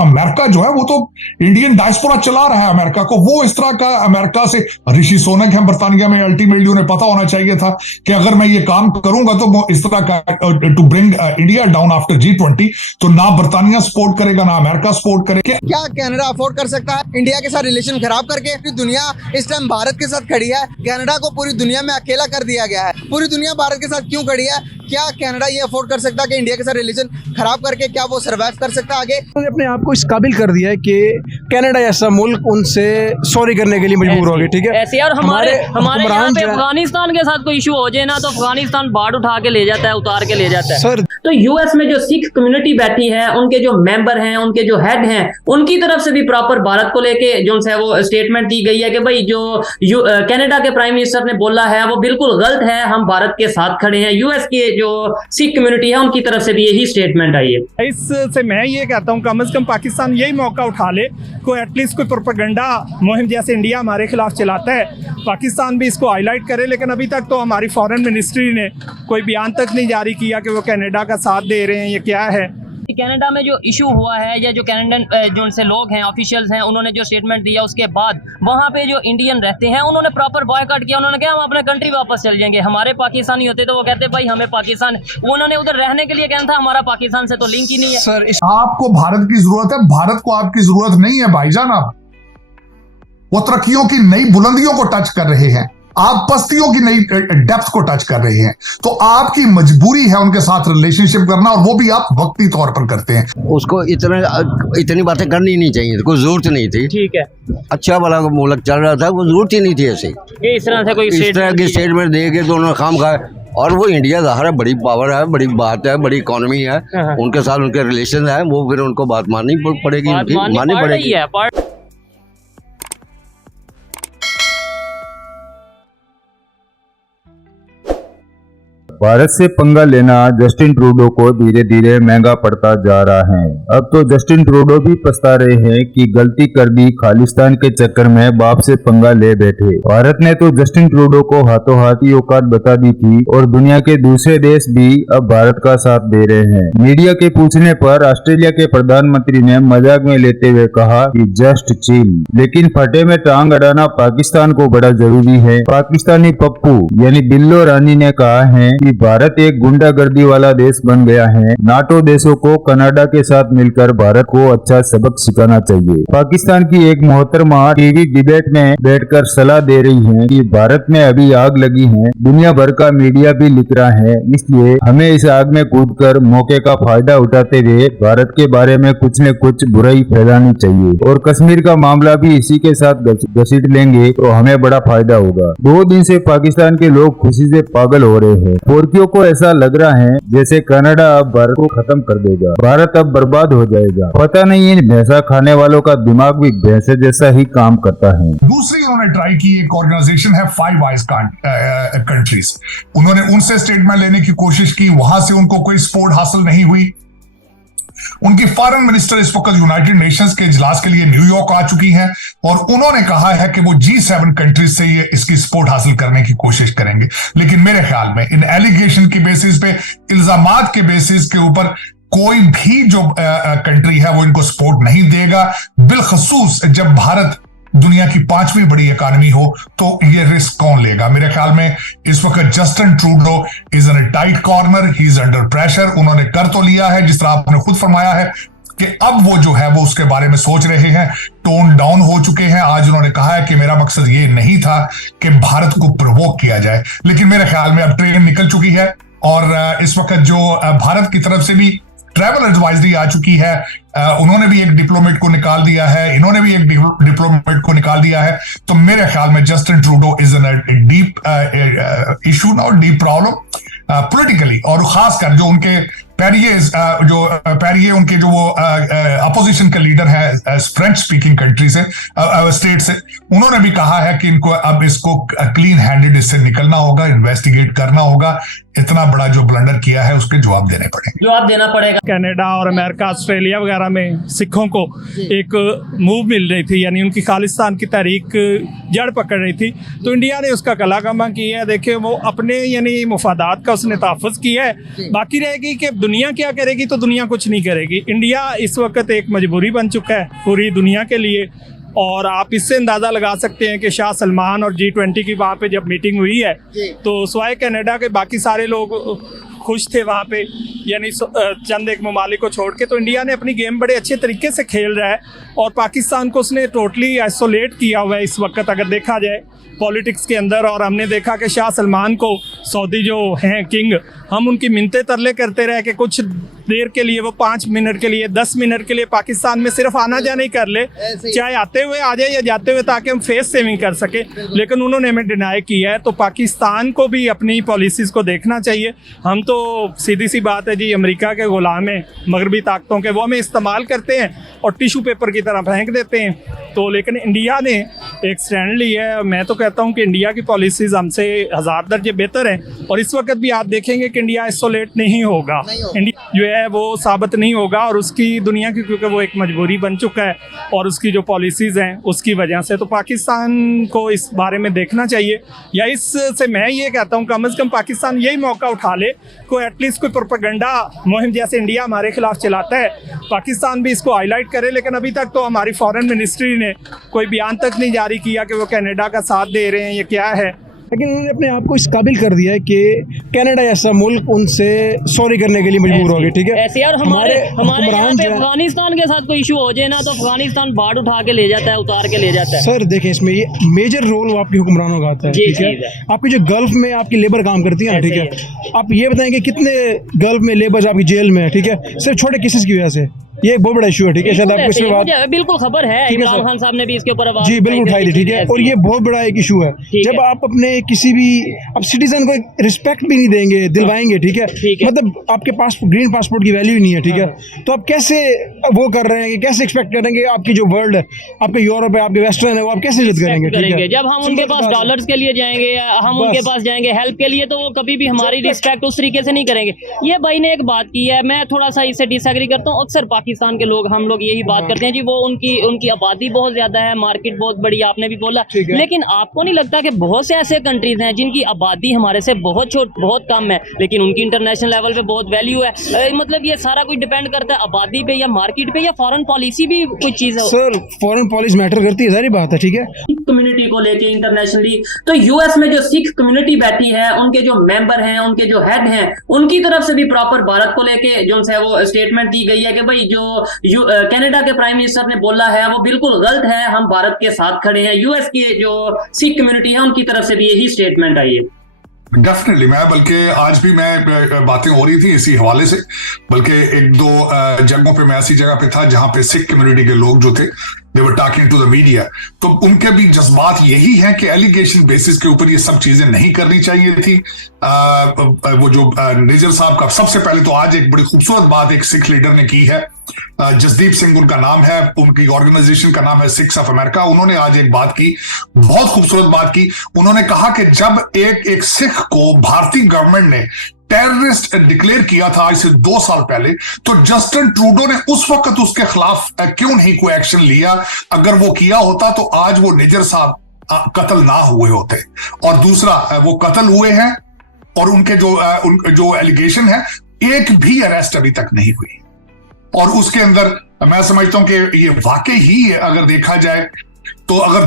America जो है वो तो इंडियन डायस्पोरा चला रहा है अमेरिका को। वो इस तरह का अमेरिका से ऋषि सुनक है बर्तानिया में, अल्टीमेटली उन्हें पता होना चाहिए था कि अगर मैं ये काम करूंगा तो वो इस तरह का to bring India down after G20, तो ना बर्तानिया सपोर्ट करेगा ना अमेरिका सपोर्ट करेगा। क्या कनाडा अफोर्ड कर सकता है इंडिया के साथ रिलेशन खराब करके? पूरी दुनिया इस टाइम भारत के साथ खड़ी है, कनाडा को पूरी दुनिया में अकेला कर दिया गया है। पूरी दुनिया भारत के साथ क्यों खड़ी है? क्या कनाडा ये अफोर्ड कर सकता है कि इंडिया के साथ रिलेशन खराब करके क्या वो सर्वाइव कर सकता है आगे? उन्होंने अपने आप को इस काबिल कर दिया है कि कनाडा जैसा मुल्क उनसे सॉरी करने के लिए मजबूर हो गए। ठीक है, ऐसे यार हमारे यहाँ पे अफगानिस्तान के साथ कोई इशू हो जाए ना तो अफगानिस्तान बाढ़ उठा के ले जाता है, उतार के ले जाता है सर। तो यूएस में जो सिख कम्युनिटी बैठी है, उनके जो मेंबर हैं, उनके जो हेड हैं, उनकी तरफ से भी प्रॉपर भारत को लेके जो है वो स्टेटमेंट दी गई है कि भाई जो कनाडा के प्राइम मिनिस्टर ने बोला है वो बिल्कुल गलत है, हम भारत के साथ खड़े हैं। यूएस के जो सिख कम्युनिटी है उनकी तरफ से भी यही स्टेटमेंट आई है। इससे मैं ये कहता हूँ कम से कम पाकिस्तान यही मौका उठा ले, कोई एटलीस्ट कोई प्रोपेगेंडा मुहिम जैसे इंडिया हमारे खिलाफ चलाता है, पाकिस्तान भी इसको हाईलाइट करे। लेकिन अभी तक तो हमारी फॉरेन मिनिस्ट्री ने कोई बयान तक नहीं जारी किया कि वो कनाडा का साथ दे रहे हैं, ये क्या है। कनाडा में जो इशू हुआ है या जो कनाडियन जो से लोग हैं, ऑफिशियल्स हैं, उन्होंने जो स्टेटमेंट दिया उसके बाद वहाँ पे जो इंडियन रहते हैं उन्होंने प्रॉपर बॉयकॉट किया। उन्होंने कहा हम अपने कंट्री वापस चल जाएंगे। हमारे पाकिस्तानी होते तो वो कहते भाई हमें पाकिस्तान, उन्होंने उधर रहने के लिए कहना था, हमारा पाकिस्तान से तो लिंक ही नहीं है। सर आपको भारत की जरूरत है, भारत को आपकी जरूरत नहीं है भाईजान। आप वो तरक्कियों की नई बुलंदियों को टच कर रहे हैं, आप पस्तियों की नई डेप्थ को टच कर रहे हैं, तो आपकी मजबूरी है उनके साथ रिलेशनशिप करना, और वो भी आप वक्ती तौर पर करते हैं। उसको इतनी बातें करनी नहीं चाहिए, कोई जरूरत नहीं थी। ठीक है, अच्छा वाला मुल्क चल रहा था, वो जरूरत ही नहीं थी ऐसे इस तरह से कोई इस तरह की स्टेटमेंट दे के दोनों काम खाए। और वो इंडिया ज़ाहिर है बड़ी पावर है, बड़ी बात है, बड़ी इकोनॉमी है, उनके साथ उनके रिलेशन है, वो फिर उनको बात माननी पड़ेगी, माननी पड़ेगी। भारत से पंगा लेना जस्टिन ट्रूडो को धीरे धीरे महंगा पड़ता जा रहा है। अब तो जस्टिन ट्रूडो भी पछता रहे हैं कि गलती कर दी, खालिस्तान के चक्कर में बाप से पंगा ले बैठे। भारत ने तो जस्टिन ट्रूडो को हाथों हाथ ही औकात बता दी थी और दुनिया के दूसरे देश भी अब भारत का साथ दे रहे हैं। मीडिया के पूछने पर ऑस्ट्रेलिया के प्रधानमंत्री ने मजाक में लेते हुए कहा कि जस्ट चिल, लेकिन फटे में टांग अड़ाना पाकिस्तान को बड़ा जरूरी है। पाकिस्तानी पप्पू यानी बिल्लो रानी ने कहा है कि भारत एक गुंडागर्दी वाला देश बन गया है। नाटो देशों को कनाडा के साथ मिलकर भारत को अच्छा सबक सिखाना चाहिए। पाकिस्तान की एक मोहतरमा टीवी डिबेट में बैठकर सलाह दे रही हैं कि भारत में अभी आग लगी है, दुनिया भर का मीडिया भी लिख रहा है, इसलिए हमें इस आग में कूदकर मौके का फायदा उठाते हुए भारत के बारे में कुछ न कुछ बुराई फैलानी चाहिए और कश्मीर का मामला भी इसी के साथ घसीट लेंगे तो हमें बड़ा फायदा होगा। 2 दिन से पाकिस्तान के लोग खुशी से पागल हो रहे हैं। तुर्कियों को ऐसा लग रहा है जैसे कनाडा अब भारत को खत्म कर देगा, भारत अब बर्बाद हो जाएगा। पता नहीं इन भैंसा खाने वालों का दिमाग भी भैंसे जैसा ही काम करता है। दूसरी उन्होंने ट्राई की एक ऑर्गेनाइजेशन है फाइव आइज कंट्रीज, उन्होंने उनसे स्टेटमेंट लेने की कोशिश की, वहां से उनको कोई सपोर्ट हासिल नहीं हुई। उनकी फॉरेन मिनिस्टर इस वक्त यूनाइटेड नेशंस के इजलास के लिए न्यूयॉर्क आ चुकी हैं और उन्होंने कहा है कि वो G7 कंट्रीज से ये इसकी सपोर्ट हासिल करने की कोशिश करेंगे। लेकिन मेरे ख्याल में इन एलिगेशन की बेसिस पे, इल्जामात के बेसिस के ऊपर कोई भी जो कंट्री है वो इनको सपोर्ट नहीं देगा, बिलखसूस जब भारत दुनिया की 5वीं बड़ी इकोनॉमी हो तो ये रिस्क कौन लेगा। मेरे ख्याल में इस वक्त Justin Trudeau is in a tight corner, he is under pressure. उन्होंने कर तो लिया है, जिस तरह आपने खुद फरमाया है कि अब वो जो है वो उसके बारे में सोच रहे हैं, टोन डाउन हो चुके हैं। आज उन्होंने कहा है कि मेरा मकसद ये नहीं था कि भारत को प्रोवोक किया जाए, लेकिन मेरे ख्याल में अब ट्रेन निकल चुकी है और इस वक्त जो भारत की तरफ से भी ट्रैवल एडवाइजरी आ चुकी है, उन्होंने भी एक डिप्लोमेट को निकाल दिया है, इन्होंने भी एक डिप्लोमेट को निकाल दिया है। तो मेरे ख्याल में Justin Trudeau is in a deep issue now, deep problem politically, और खासकर जो उनके पैरिये उनके जो वो अपोजिशन के लीडर है फ्रेंच स्पीकिंग कंट्री से, स्टेट से, उन्होंने भी कहा है कि इनको अब इसको क्लीन हैंडेड इससे निकलना होगा, इन्वेस्टिगेट करना होगा। इतना बड़ा जो ब्लंडर किया है उसके जवाब देने पड़ेंगे, जवाब देना पड़ेगा। कनाडा और अमेरिका, ऑस्ट्रेलिया वगैरह में सिखों को एक मूव मिल रही थी, यानी उनकी खालिस्तान की तहरीक जड़ पकड़ रही थी, तो इंडिया ने उसका कलाकमा किया है। देखिए वो अपने यानी मुफादात का उसने तहफ़्फ़ुज़ किया है। बाकी रहेगी कि दुनिया क्या करेगी, तो दुनिया कुछ नहीं करेगी। इंडिया इस वक्त एक मजबूरी बन चुका है पूरी दुनिया के लिए, और आप इससे अंदाज़ा लगा सकते हैं कि शाह सलमान और G20 की वहाँ पे जब मीटिंग हुई है तो सिवाय कनाडा के बाकी सारे लोग खुश थे वहाँ पे, यानी चंद एक ममालिक को छोड़ के। तो इंडिया ने अपनी गेम बड़े अच्छे तरीके से खेल रहा है और पाकिस्तान को उसने टोटली आइसोलेट किया हुआ है इस वक्त अगर देखा जाए पॉलिटिक्स के अंदर। और हमने देखा कि शाह सलमान को सऊदी जो हैं किंग, हम उनकी मिन्नतें तरले करते रहे कि कुछ देर के लिए वो 5 मिनट के लिए 10 मिनट के लिए पाकिस्तान में सिर्फ आना जाना ही कर ले, चाहे आते हुए आ जाए या जाते हुए, ताकि हम फेस सेविंग कर सके। लेकिन उन्होंने हमें डिनाई किया है। तो पाकिस्तान को भी अपनी पॉलिसीज़ को देखना चाहिए। हम तो सीधी सी बात है जी, अमेरिका के गुलाम हैं मगरबी ताकतों के, वो हमें इस्तेमाल करते हैं और टिशू पेपर की तरह फेंक देते हैं। तो लेकिन इंडिया ने एक स्टैंड लिया है। मैं तो कहता हूँ कि इंडिया की पॉलिसीज़ हमसे 1000 दर्जे बेहतर हैं। और इस वक्त भी आप देखेंगे कि इंडिया आइसोलेट नहीं होगा, इंडिया जो है वो साबित नहीं होगा। और उसकी दुनिया की, क्योंकि वो एक मजबूरी बन चुका है और उसकी जो पॉलिसीज़ हैं उसकी वजह से, तो पाकिस्तान को इस बारे में देखना चाहिए। या इससे मैं ये कहता हूँ कम से कम पाकिस्तान यही मौका उठा ले, कोई एटलीस्ट कोई प्रोपेगेंडा मुहिम जैसे इंडिया हमारे खिलाफ चलाता है, पाकिस्तान भी इसको हाईलाइट करे। लेकिन अभी तक तो हमारी फॉरेन मिनिस्ट्री ने कोई बयान तक नहीं जारी किया कि वो कनाडा का साथ दे रहे हैं, ये क्या है। लेकिन उन्होंने अपने आप को इस काबिल कर दिया है कि कनाडा जैसा मुल्क उनसे सॉरी करने के लिए मजबूर हो गए। ठीक है, ऐसे और हमारे यहाँ हुक्मरान पे जो है- अफगानिस्तान के साथ कोई इशू हो जाए ना, तो अफगानिस्तान बाढ़ उठा के ले जाता है, उतार के ले जाता है। सर देखें, इसमें ये मेजर रोल वो आपके हुक्मरानों का आता है। जी, ठीक है, जी, जी। आपकी जो गल्फ में आपकी लेबर काम करती है ना, ठीक ऐसे है, आप ये बताएंगे कितने गल्फ में लेबर्स आपकी जेल में है, ठीक है, सिर्फ छोटे केसेस की वजह से। ये एक बहुत बड़ा इशू है। ठीक है, शायद आपको इसके बाद मुझे बिल्कुल खबर है, ठीक है इमरान सर। खान साहब ने भी इसके ऊपर आवाज जी बिल्कुल उठाई थी। ठीक है, और ये बहुत बड़ा एक इशू है। ठीक जब है। आप अपने किसी भी आप सिटीजन को रिस्पेक्ट भी नहीं देंगे, दिलवाएंगे, ठीक है, ठीक है। मतलब आपके पास ग्रीन पासपोर्ट की वैल्यू ही नहीं है, ठीक है, तो आप कैसे वो कर रहे हैं, कैसे एक्सपेक्ट करेंगे आपकी जो वर्ल्ड है, आपके यूरोप है, आपके वेस्टर्न है, वो आप कैसे इज्जत करेंगे? ठीक है, जब हम उनके पास डॉलर्स के लिए जाएंगे या हम बस। उनके पास जाएंगे हेल्प के लिए, तो वो कभी भी हमारी रिस्पेक्ट उस तरीके से नहीं करेंगे। ये भाई ने एक बात की है, मैं थोड़ा सा इससे डिसएग्री करता हूँ। अक्सर पाकिस्तान के लोग, हम लोग यही बात करते हैं जी, वो उनकी आबादी बहुत ज्यादा है, मार्केट बहुत बड़ी, आपने भी बोला। ठीक है। लेकिन आपको नहीं लगता कि बहुत से ऐसे कंट्रीज हैं जिनकी आबादी हमारे से बहुत कम है, लेकिन उनकी इंटरनेशनल लेवल पे बहुत वैल्यू है? मतलब ये सारा कुछ डिपेंड करता है आबादी पे या मार्केट पे, या फॉरेन पॉलिसी भी कोई चीज है? सर फॉरेन पॉलिसी मैटर करती है, सारी बात है। ठीक है, कम्युनिटी को लेके इंटरनेशनली, तो यूएस में जो सिख कम्युनिटी बैठी है, उनके जो मेंबर हैं, उनके जो हेड हैं, उनकी तरफ से भी प्रॉपर भारत को लेके जो है वो स्टेटमेंट दी गई है कि भाई जो कनाडा के प्राइम मिनिस्टर ने बोला है वो बिल्कुल गलत है, हम भारत के साथ खड़े हैं। यूएस की जो सिख कम्युनिटी है उनकी तरफ से भी यही स्टेटमेंट आई है। डेफिनेटली, मैं बल्कि आज भी मैं बातें हो रही थी इसी हवाले से, बल्कि 1-2 जगहों पे मैं ऐसी जगह पे था जहां पे सिख कम्युनिटी के लोग जो थे they were talking to the media, तो उनके भी जज्बात यही हैं कि एलिगेशन बेसिस के ऊपर ये सब चीजें नहीं करनी चाहिए थी। वो जो निजर साहब का, सबसे पहले तो आज एक बड़ी खूबसूरत बात एक सिख लीडर ने की है, जसदीप सिंह उनका नाम है, उनकी ऑर्गेनाइजेशन का नाम है सिख्स ऑफ अमेरिका। उन्होंने आज एक बात की, बहुत खूबसूरत बात की। उन्होंने कहा कि जब एक सिख को भारतीय गवर्नमेंट ने टेररिस्ट डिक्लेयर किया था आज से 2 साल पहले, तो जस्टिन ट्रूडो ने उस वक्त उसके खिलाफ क्यों नहीं कोई एक्शन लिया? अगर वो किया होता तो आज वो निजर साहब कत्ल ना हुए होते। और दूसरा, वो कत्ल हुए हैं और उनके जो एलिगेशन है, एक भी अरेस्ट अभी तक नहीं हुई। और उसके अंदर मैं समझता हूं कि ये वाकई ही अगर देखा जाए तो अगर